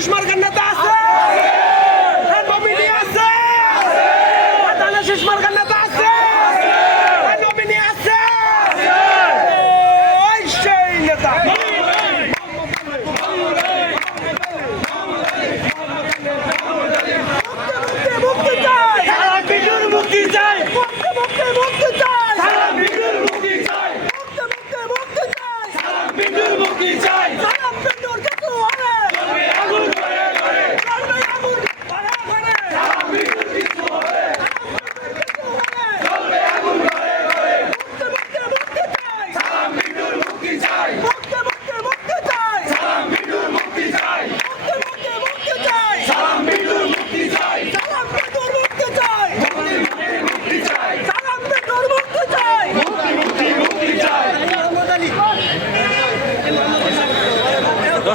شو شمرك انت Keep going!